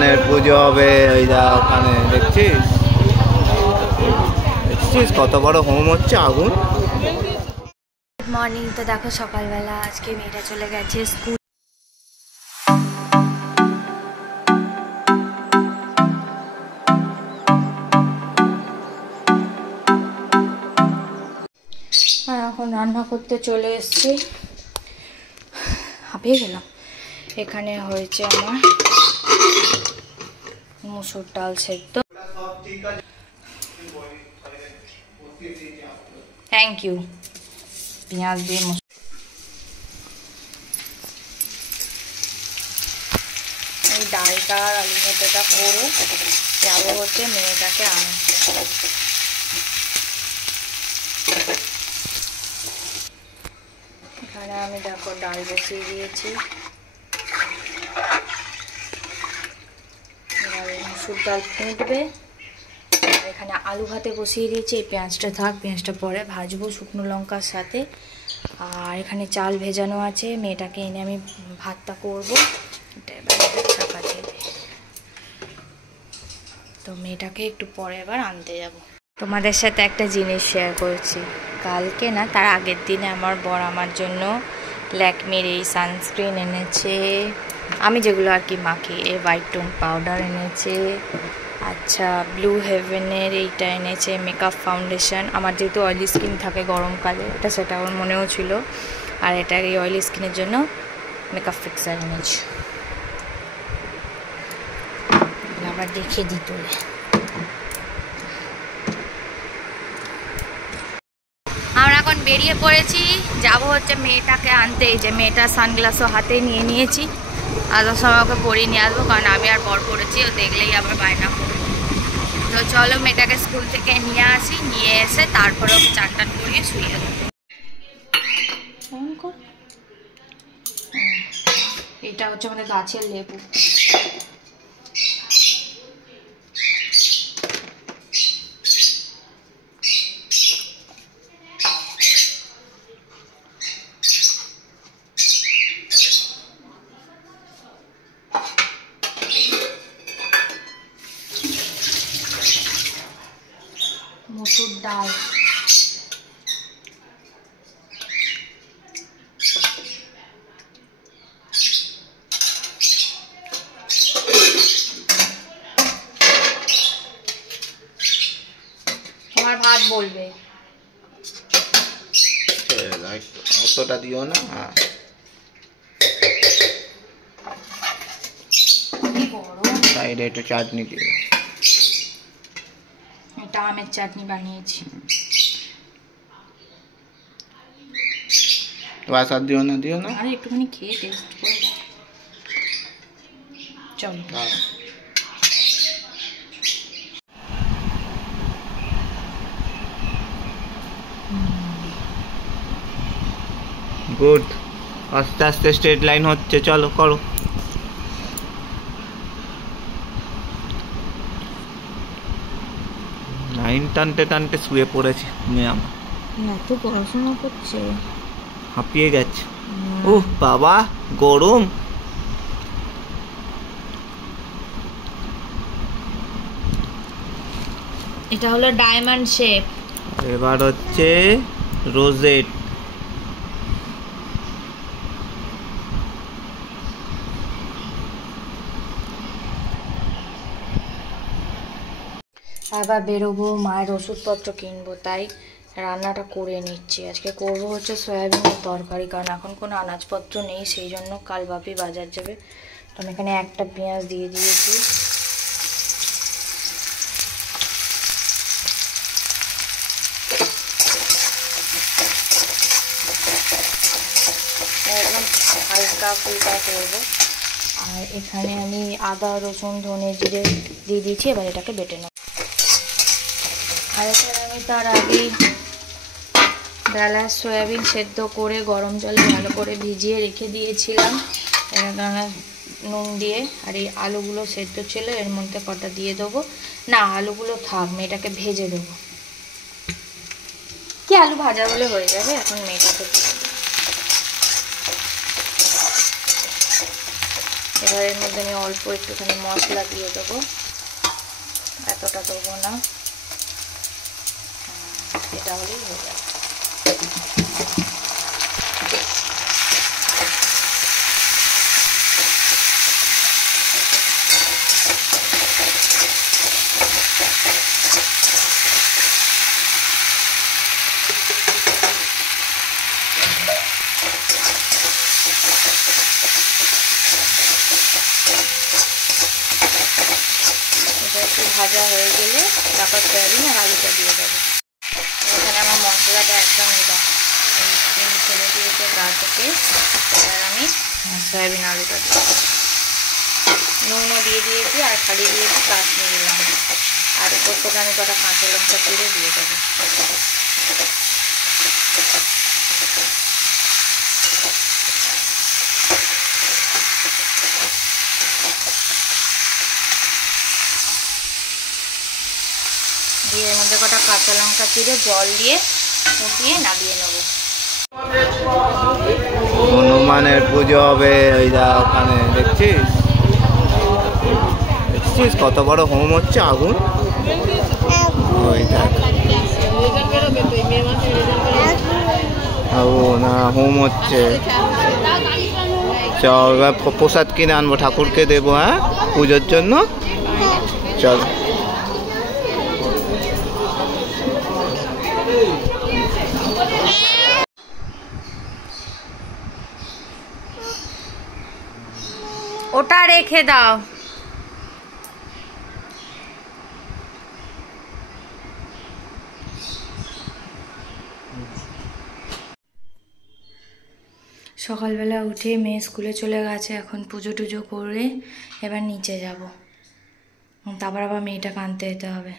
হনুমানের পুজো হবে। ওই যা ওখানে দেখছিস দেখছিস কত বড় হোম হচ্ছে, আগুন। Good morning. তো দেখো সকালবেলা আজকে মেয়েটা চলে গেছে স্কুল। আর এখন রান্না করতে চলে এসেছি, হাঁপিয়ে গেলাম। এখানে হয়েছে আমার মুসুর ডাল সেদ্ধ। Thank you. পেঁয়াজ দিয়ে এই ডালটা আর আলু ভাজাটা করে যাবো হচ্ছে মেয়েটাকে আনতে। এখানে আমি দেখো ডাল বসিয়ে দিয়েছি, মুসুর ডাল ফুটবে। আর এখানে আলু ভাতে বসিয়ে দিয়েছি। এই পেঁয়াজটা থাক, পেঁয়াজটা পরে ভাজবো শুকনো লঙ্কার সাথে। আর এখানে চাল ভেজানো আছে, মেয়েটাকে এনে আমি ভাতটা করবো। চাপা দিয়ে তো মেয়েটাকে একটু পরে এবার আনতে যাব। তোমাদের সাথে একটা জিনিস শেয়ার করছি। কালকে না, তার আগের দিনে আমার বর আমার জন্য ল্যাকমির এই সানস্ক্রিন এনেছে, আমি যেগুলো আর কি মাখি। এই হোয়াইট টোন পাউডার এনেছে, আচ্ছা ব্লু হেভেনের এইটা এনেছে মেকআপ ফাউন্ডেশন। আমার যেহেতু অয়েলি স্কিন থাকে গরমকালে, এটা সেটা আমার মনেও ছিল। আর এটা এই অয়েলি স্কিনের জন্য মেকআপ ফিক্সার এনেছে। আবার দেখে দিই তোলে। আমরা এখন বেরিয়ে পড়েছি, যাব হচ্ছে মেয়েটাকে আনতে। এই যে মেয়েটার সানগ্লাসও হাতে নিয়ে নিয়েছি। আসার সময় ওকে পরিয়ে নিয়ে আসবো, কারণ আমি আর বর পড়েছি, ও দেখলেই আবার বায়না করবে। তো চলো মেয়েটাকে স্কুল থেকে নিয়ে আসি, নিয়ে এসে তারপরে ওকে চান টান করিয়ে শুয়ে দেবো। এটা হচ্ছে আমাদের গাছের লেবু। মুসুর ডাল, তোমার ভাত বলবে। অতটা দিও না। সাইডে একটু চাটনি দিও। এটা আমের চাটনি বানিয়েছি। বাস আর দিও না, দিও না। আরে একটুখানি খেয়ে টেস্ট করে দাও। চলো গুড। আস্তে আস্তে স্ট্রেট লাইন হচ্ছে, চলো করো। লাইন টানতে টানতে শুয়ে পড়েছে মেয়ে আমার। এত পড়াশোনা করছে, হাঁপিয়ে গেছে। ওহ বাবা গরম। এটা হলো ডায়মন্ড শেপ। এবার হচ্ছে রোজেট। এবার বেরোবো, মায়ের ওষুধপত্র কিনবো, তাই রান্নাটা করে নিচ্ছি। আজকে করবো হচ্ছে সয়াবিনের তরকারি, কারণ এখন কোনো আনাজপত্র নেই, সেই জন্য কাল বাপি বাজার যাবে। তো আমি এখানে একটা পেঁয়াজ দিয়ে দিয়েছি। একদম হালকা ফুলকা করবো। আর এখানে আমি আদা রসুন ধনে জিরে দিয়ে দিয়েছি, এবার এটাকে বেটে নেব। আর এখানে আমি তার আগেই ডালা সয়াবিন সেদ্ধ করে গরম জলে ভালো করে ভিজিয়ে রেখে দিয়েছিলাম নুন দিয়ে। আর এই আলুগুলো সেদ্ধ ছিল, এর মধ্যে কটা দিয়ে দেবো। না, আলুগুলো থাক, মেয়েটাকে ভেজে দেবো। কি আলু ভাজা হলে হয়ে যাবে। এখন মেয়েটাকে এবার এর মধ্যে আমি অল্প একটুখানি মশলা দিয়ে দেবো, এতটা দেবো না, এটা হলেই হয়ে যাবে। একটু ভাজা হয়ে গেলে তারপর সয়াবিন আর আলুটা দিয়ে দেবো। এখানে আমার মশলাটা একদম ছেড়ে দিয়েছে গা থেকে। এবার আমি সয়াবিন আলুটা দিয়ে নুনও দিয়ে দিয়েছি আর খালি দিয়েছি কাশ্মীরি লঙ্কা, আর উপর থেকে আমি কটা কাঁচা লঙ্কা তুলে দিয়ে দেবো। দিয়ে এর মধ্যে কটা কাঁচা লঙ্কা চিড়ে জল দিয়ে ফুটিয়ে নামিয়ে নেবো। হনুমানের পুজো হবে ওই যা ওখানে, দেখছিস দেখছিস কত বড় হোম হচ্ছে, আগুন ওই দেখ। ও না, হোম হচ্ছে। চল এবার প্রসাদ কিনে আনবো, ঠাকুরকে দেবো, হ্যাঁ পুজোর জন্য। চল ওটা রেখে দাও। সকালবেলা উঠে মেয়ে স্কুলে চলে গেছে, এখন পুজো টুজো করে এবার নিচে যাব, তারপর আবার মেয়েটাকে আনতে যেতে হবে।